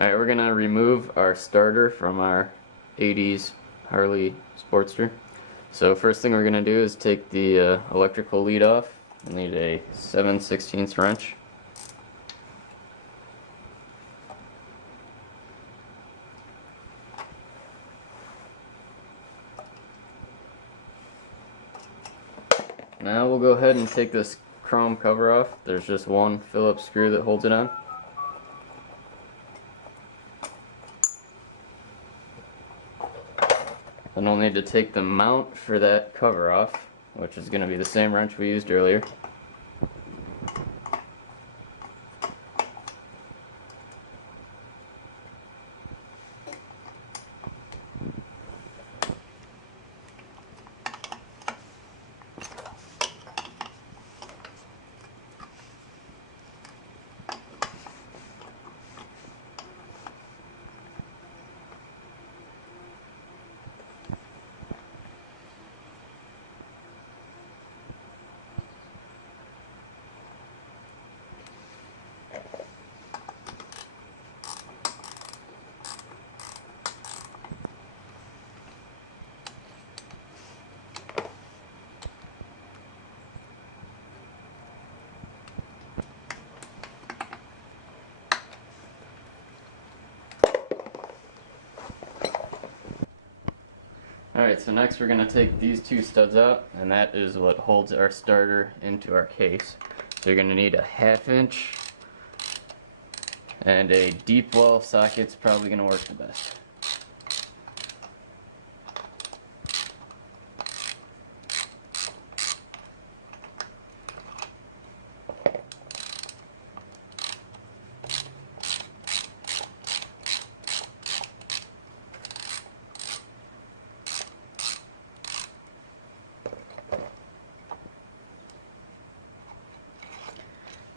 Alright, we're gonna remove our starter from our 80s Harley Sportster. So first thing we're gonna do is take the electrical lead off. We'll need a 7/16 wrench. Now we'll go ahead and take this chrome cover off. There's just one Phillips screw that holds it on. Then we'll need to take the mount for that cover off, which is going to be the same wrench we used earlier. Alright, so next we're going to take these two studs out, and that is what holds our starter into our case. So you're going to need a 1/2 inch, and a deep well socket's probably going to work the best.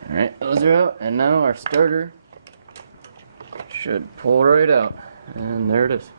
Alright, those are out, and now our starter should pull right out, and there it is.